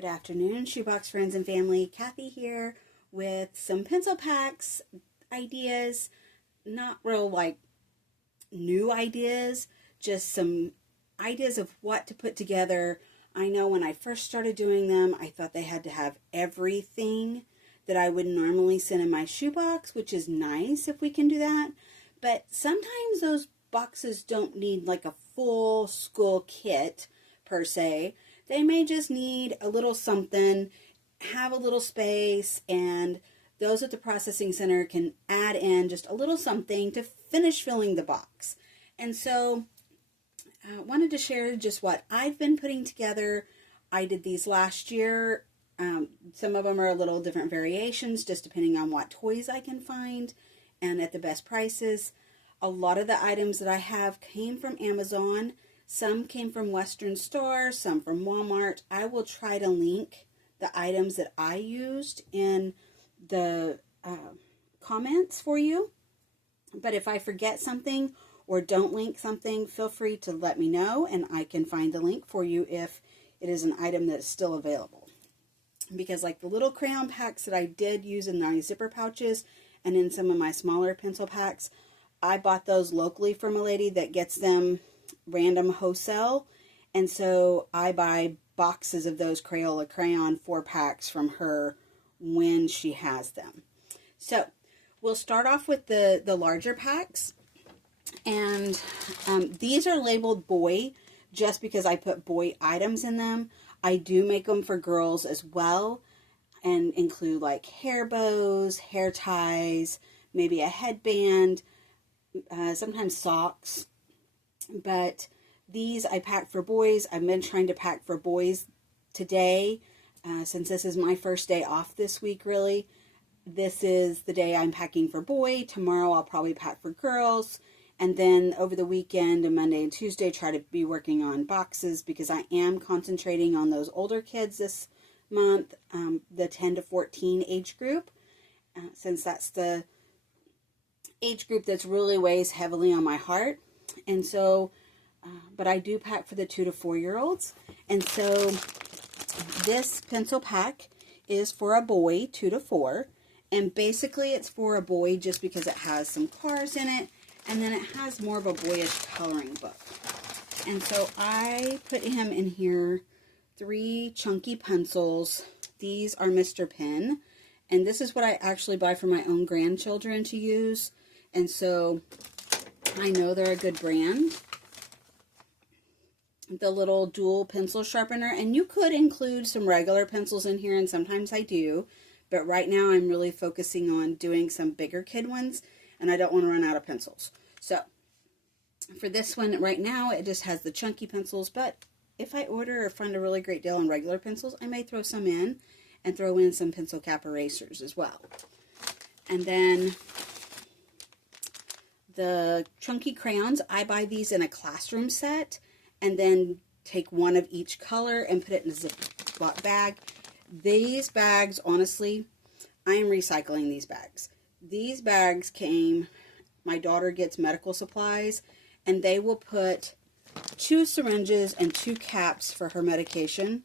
Good afternoon, shoebox friends and family. Kathy here with some pencil packs ideas, not real like new ideas, just some ideas of what to put together. I know when I first started doing them, I thought they had to have everything that I would normally send in my shoebox, which is nice if we can do that. But sometimes those boxes don't need like a full school kit per se. They may just need a little something, have a little space, and those at the processing center can add in just a little something to finish filling the box. And so I wanted to share just what I've been putting together. I did these last year. Some of them are a little different variations, just depending on what toys I can find and at the best prices. A lot of the items that I have came from Amazon. Some came from Western Store, some from Walmart. I will try to link the items that I used in the comments for you. But if I forget something or don't link something, feel free to let me know and I can find the link for you if it is an item that is still available. Because like the little crayon packs that I did use in my zipper pouches and in some of my smaller pencil packs, I bought those locally from a lady that gets them random wholesale, and so I buy boxes of those Crayola crayon 4-packs from her when she has them. So we'll start off with the larger packs, and these are labeled boy just because I put boy items in them. I do make them for girls as well and include like hair bows, hair ties, maybe a headband, sometimes socks. But these I packed for boys. I've been trying to pack for boys today since this is my first day off this week, really. This is the day I'm packing for boy. Tomorrow I'll probably pack for girls. And then over the weekend and Monday and Tuesday try to be working on boxes because I am concentrating on those older kids this month, the 10 to 14 age group, since that's the age group that's really weighs heavily on my heart. And so, but I do pack for the 2 to 4 year olds. And so this pencil pack is for a boy, 2 to 4. And basically it's for a boy just because it has some cars in it. And then it has more of a boyish coloring book. And so I put him in here 3 chunky pencils. These are Mr. Pen. And this is what I actually buy for my own grandchildren to use. And so I know they're a good brand. The little dual pencil sharpener, and you could include some regular pencils in here, and sometimes I do, but right now I'm really focusing on doing some bigger kid ones, and I don't want to run out of pencils. So for this one right now, it just has the chunky pencils, but if I order or find a really great deal on regular pencils, I may throw some in and throw in some pencil cap erasers as well. And then the chunky crayons, I buy these in a classroom set and then take one of each color and put it in a Ziploc bag. These bags, honestly, I am recycling these bags. These bags came, my daughter gets medical supplies, and they will put 2 syringes and 2 caps for her medication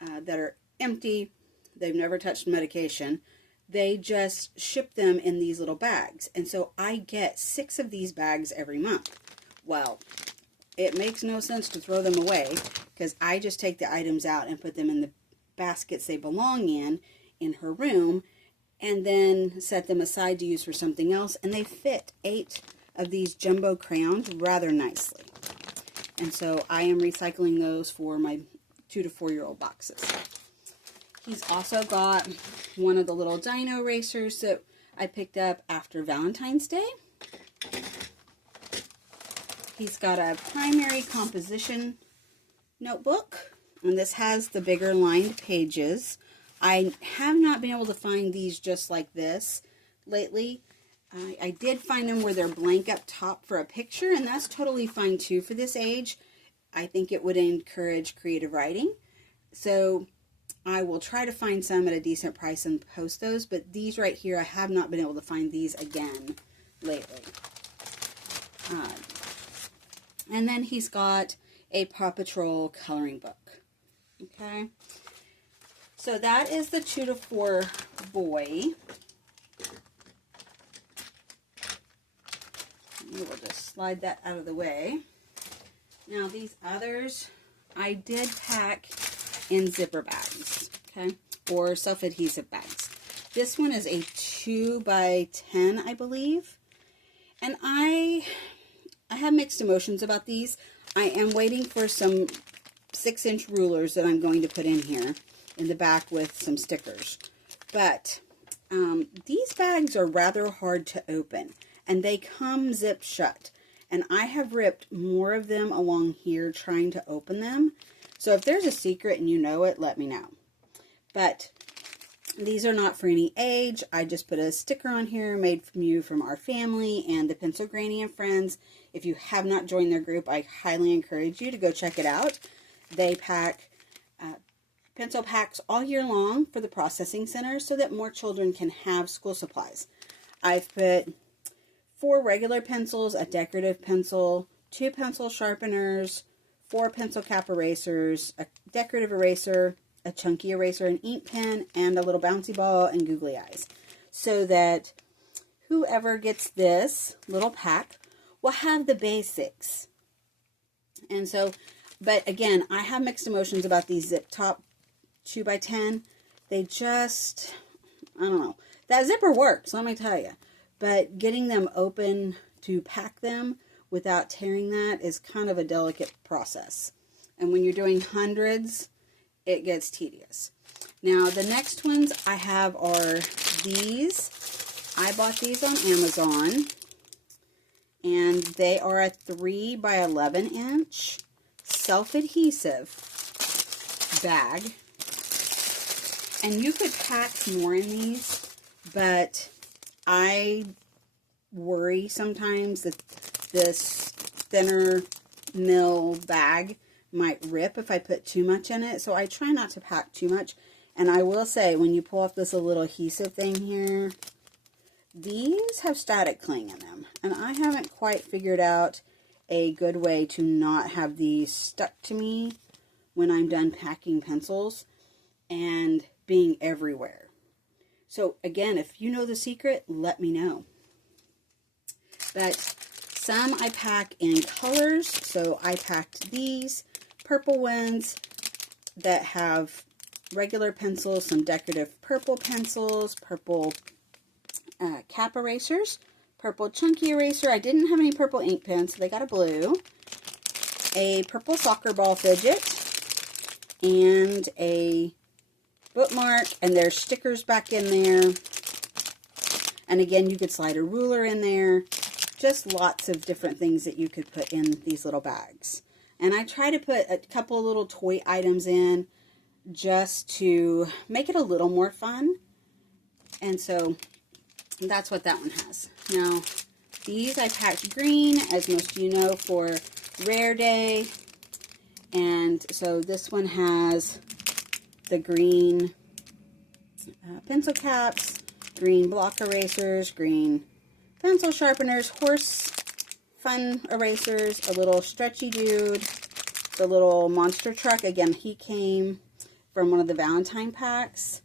that are empty. They've never touched medication. They just ship them in these little bags. And so I get 6 of these bags every month. Well, it makes no sense to throw them away because I just take the items out and put them in the baskets they belong in her room, and then set them aside to use for something else. And they fit 8 of these jumbo crayons rather nicely. And so I am recycling those for my 2 to 4 year old boxes. He's also got one of the little dino erasers that I picked up after Valentine's Day. He's got a primary composition notebook, and this has the bigger lined pages. I have not been able to find these just like this lately. I did find them where they're blank up top for a picture, and that's totally fine too for this age. I think it would encourage creative writing. So I will try to find some at a decent price and post those, but these right here, I have not been able to find these again lately. And then he's got a Paw Patrol coloring book. Okay. So that is the 2 to 4 boy. We will just slide that out of the way. Now these others, I did pack in zipper bags, okay, or self-adhesive bags. This one is a 2 by 10, I believe, and I have mixed emotions about these. I am waiting for some 6-inch rulers that I'm going to put in here in the back with some stickers, but these bags are rather hard to open, and they come zipped shut. And I have ripped more of them along here trying to open them. So if there's a secret and you know it, let me know. But these are not for any age. I just put a sticker on here made from you from our family and the Pencil Granny and Friends. If you have not joined their group, I highly encourage you to go check it out. They pack pencil packs all year long for the processing center so that more children can have school supplies. I've put 4 regular pencils, a decorative pencil, 2 pencil sharpeners, 4 pencil cap erasers, a decorative eraser, a chunky eraser, an ink pen, and a little bouncy ball and googly eyes. So that whoever gets this little pack will have the basics. And so, but again, I have mixed emotions about these zip top 2 by 10. They just, I don't know. That zipper works, let me tell you. But getting them open to pack them without tearing that is kind of a delicate process. And when you're doing hundreds, it gets tedious. Now, the next ones I have are these. I bought these on Amazon. And they are a 3 by 11 inch self-adhesive bag. And you could pack more in these, but I worry sometimes that this thinner mill bag might rip if I put too much in it. So I try not to pack too much. And I will say, when you pull off this little adhesive thing here, these have static cling in them. And I haven't quite figured out a good way to not have these stuck to me when I'm done packing pencils and being everywhere. So again, if you know the secret, let me know. But some I pack in colors. So I packed these purple ones that have regular pencils, some decorative purple pencils, purple cap erasers, purple chunky eraser. I didn't have any purple ink pens, so they got a blue. A purple soccer ball fidget, and a bookmark, and there's stickers back in there. And again, you could slide a ruler in there. Just lots of different things that you could put in these little bags. And I try to put a couple of little toy items in just to make it a little more fun. And so that's what that one has. Now, these I packed green, as most of you know, for Rare Day. And so this one has the green pencil caps, green block erasers, green pencil sharpeners, horse fun erasers, a little stretchy dude, the little monster truck. Again, he came from one of the Valentine packs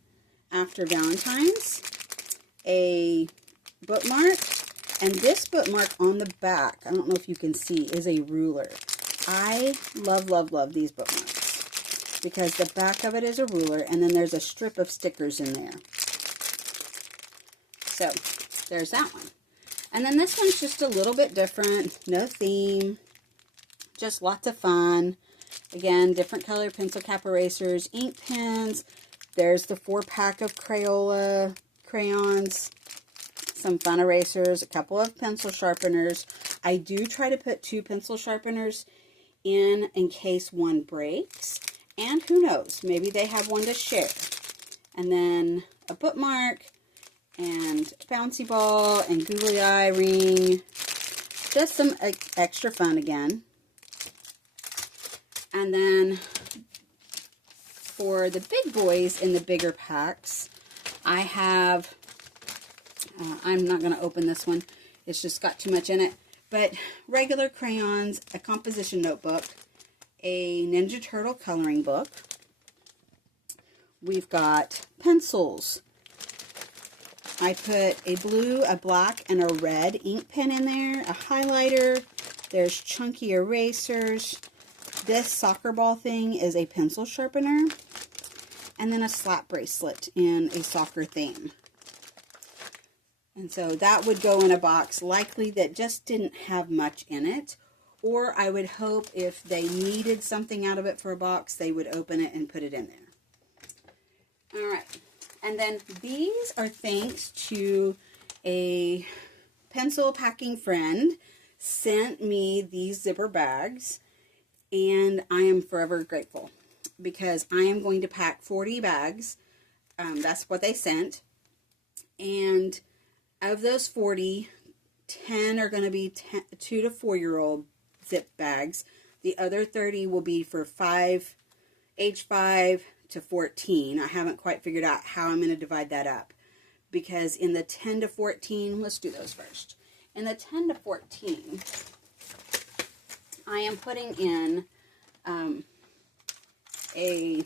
after Valentine's. A bookmark, and this bookmark on the back, I don't know if you can see, is a ruler. I love, love, love these bookmarks because the back of it is a ruler, and then there's a strip of stickers in there. So, there's that one. And then this one's just a little bit different, no theme, just lots of fun. Again, different color pencil cap erasers, ink pens. There's the 4-pack of Crayola crayons, some fun erasers, a couple of pencil sharpeners. I do try to put 2 pencil sharpeners in case one breaks. And who knows, maybe they have one to share. And then a bookmark, and bouncy ball, and googly eye ring. Just some extra fun again. And then for the big boys in the bigger packs, I have, I'm not going to open this one. It's just got too much in it. But regular crayons, a composition notebook, a Ninja Turtle coloring book, we've got pencils. I put a blue, a black, and a red ink pen in there, a highlighter. There's chunky erasers. This soccer ball thing is a pencil sharpener. And then a slap bracelet in a soccer theme. And so that would go in a box likely that just didn't have much in it. Or I would hope if they needed something out of it for a box, they would open it and put it in there. All right. And then these are thanks to a pencil packing friend sent me these zipper bags. And I am forever grateful because I am going to pack 40 bags. That's what they sent. And of those 40, 10 are going to be 2 to 4-year-old zip bags. The other 30 will be for age 5 to 14. I haven't quite figured out how I'm going to divide that up. Because in the 10 to 14, let's do those first. In the 10 to 14, I am putting in a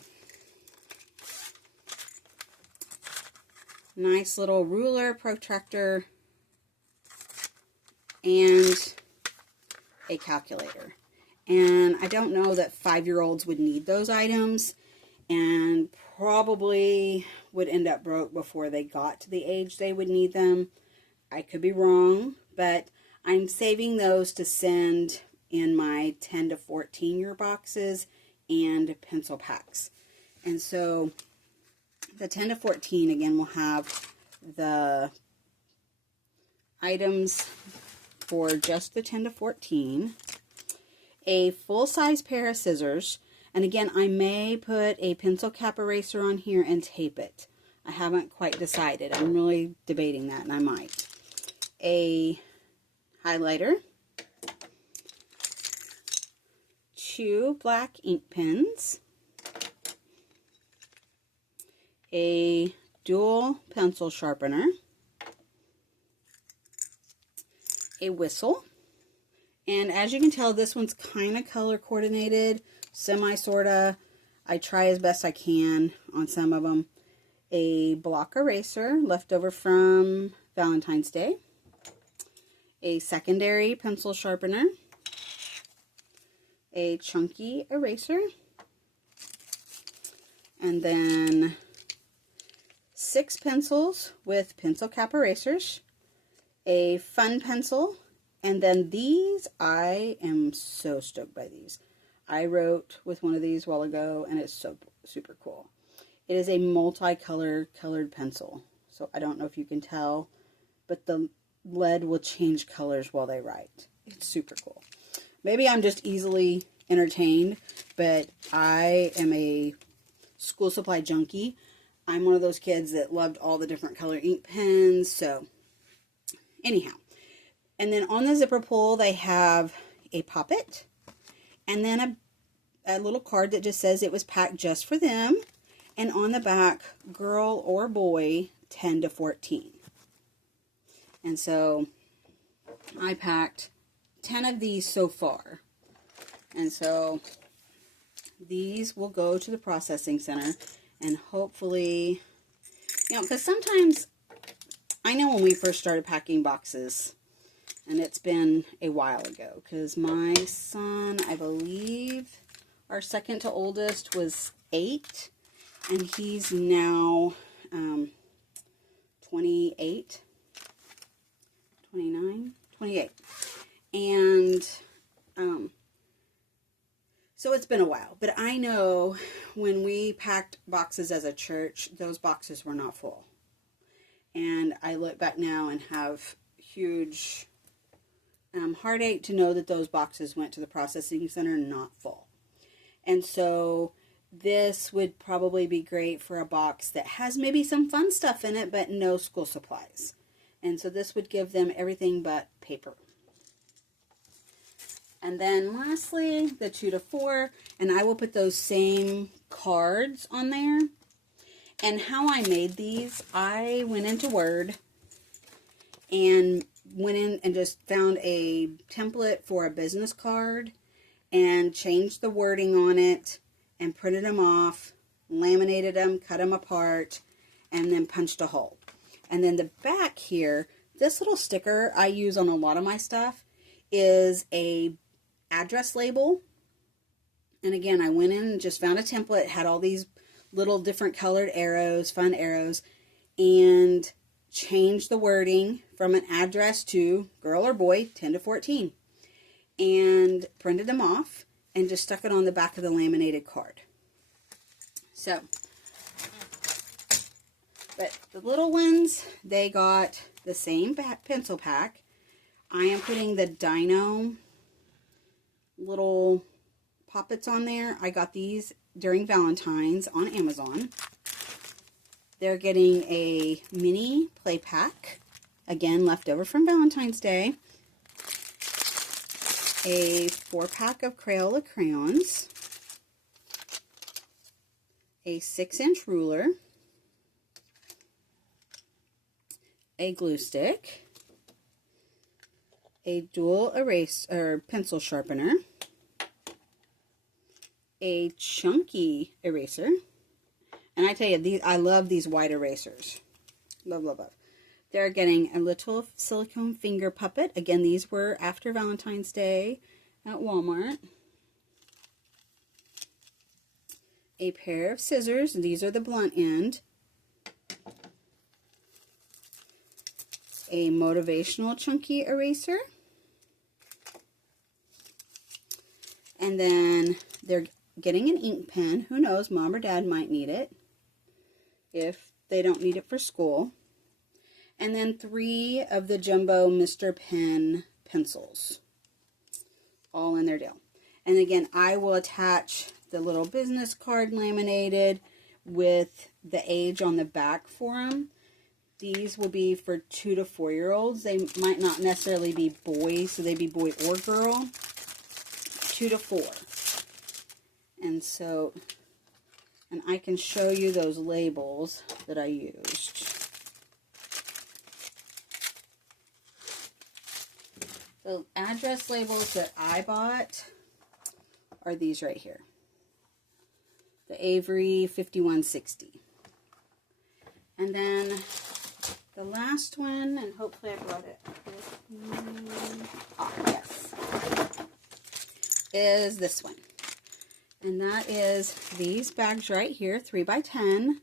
nice little ruler, protractor, and a calculator. And I don't know that 5-year-olds would need those items, and probably would end up broke before they got to the age they would need them. I could be wrong, but I'm saving those to send in my 10 to 14-year boxes and pencil packs. And so the 10 to 14, again, will have the items for just the 10 to 14, a full-size pair of scissors, and again, I may put a pencil cap eraser on here and tape it. I haven't quite decided. I'm really debating that, and I might. A highlighter, 2 black ink pens, a dual pencil sharpener, a whistle, and as you can tell, this one's kind of color coordinated, sorta. I try as best I can on some of them. A block eraser left over from Valentine's Day, a secondary pencil sharpener, a chunky eraser, and then 6 pencils with pencil cap erasers, a fun pencil, and then these, I am so stoked by these. I wrote with one of these a while ago, and it's so super cool. It is a colored pencil, so I don't know if you can tell, but the lead will change colors while they write. It's super cool. Maybe I'm just easily entertained, but I am a school supply junkie. I'm one of those kids that loved all the different color ink pens, so anyhow. And then on the zipper pull, they have a poppet, and then a little card that just says it was packed just for them, and on the back, girl or boy, 10 to 14. And so I packed 10 of these so far. And so these will go to the processing center, and hopefully, because sometimes, I know when we first started packing boxes, and it's been a while ago, because my son, I believe, our second to oldest was 8, and he's now 28, 29, 28. And so it's been a while. But I know when we packed boxes as a church, those boxes were not full. And I look back now and have huge heartache to know that those boxes went to the processing center not full. And so this would probably be great for a box that has maybe some fun stuff in it, but no school supplies. And so this would give them everything but paper. And then lastly, the 2 to 4, and I will put those same cards on there. And how I made these, I went into Word and went in and just found a template for a business card and changed the wording on it and printed them off laminated them, cut them apart, and then punched a hole. And then the back here, this little sticker I use on a lot of my stuff is a address label. And again, I went in and just found a template, had all these little different colored arrows, fun arrows, and changed the wording from an address to girl or boy, 10 to 14. And printed them off and just stuck it on the back of the laminated card. So, but the little ones, they got the same pencil pack. I am putting the Dino little poppets on there. I got these during Valentine's on Amazon. They're getting a mini play pack, again left over from Valentine's Day. A 4-pack of Crayola crayons, a 6-inch ruler, a glue stick, a dual erase or pencil sharpener, a chunky eraser, and I tell you, I love these white erasers. Love, love, love. They're getting a little silicone finger puppet. Again, these were after Valentine's Day at Walmart. A pair of scissors. These are the blunt end. A motivational chunky eraser. And then they're getting an ink pen. Who knows, Mom or Dad might need it if they don't need it for school. And then 3 of the Jumbo Mr. Pen pencils, all in their deal. And again, I will attach the little business card laminated with the age on the back for them. These will be for 2 to 4-year-olds. They might not necessarily be boys, so they'd be boy or girl. 2 to 4. And so, and I can show you those labels that I used. The address labels that I bought are these right here. The Avery 5160. And then the last one, and hopefully I brought it with me. Ah, yes. Is this one. And that is these bags right here, 3x10.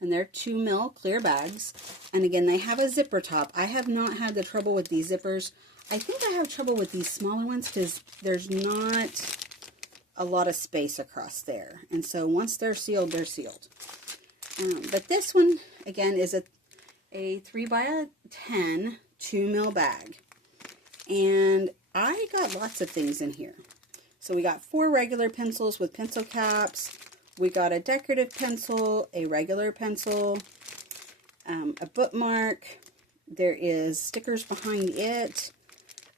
And they're 2 mil clear bags. And again, they have a zipper top. I have not had the trouble with these zippers. I think I have trouble with these smaller ones because there's not a lot of space across there. And so once they're sealed, they're sealed. But this one, again, is a 3x10 2 mil bag. And I got lots of things in here. So we got 4 regular pencils with pencil caps. We got a decorative pencil, a regular pencil, a bookmark. There is stickers behind it,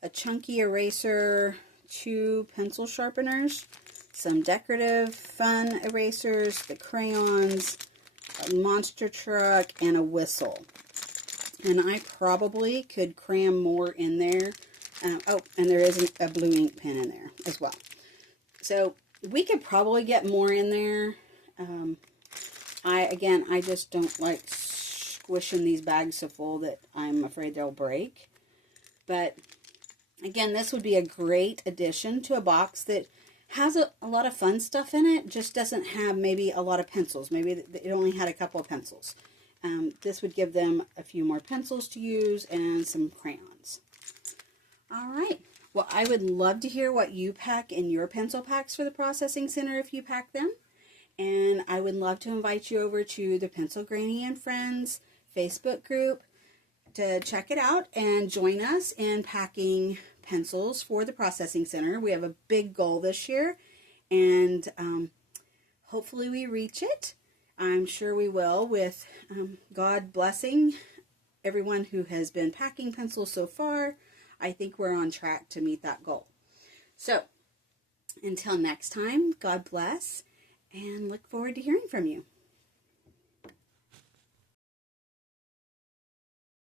a chunky eraser, 2 pencil sharpeners, some decorative fun erasers, the crayons, a monster truck, and a whistle. And I probably could cram more in there. Oh, and there is a blue ink pen in there as well. So we could probably get more in there. I just don't like squishing these bags so full that I'm afraid they'll break. But again, this would be a great addition to a box that has a lot of fun stuff in it, just doesn't have maybe a lot of pencils. Maybe it only had a couple of pencils. This would give them a few more pencils to use and some crayons. All right. Well, I would love to hear what you pack in your pencil packs for the processing center if you pack them. And I would love to invite you over to the Pencil Granny and Friends Facebook group to check it out and join us in packing pencils for the processing center. We have a big goal this year, and hopefully we reach it. I'm sure we will, with God blessing everyone who has been packing pencils so far. I think we're on track to meet that goal. So, until next time, God bless, and look forward to hearing from you.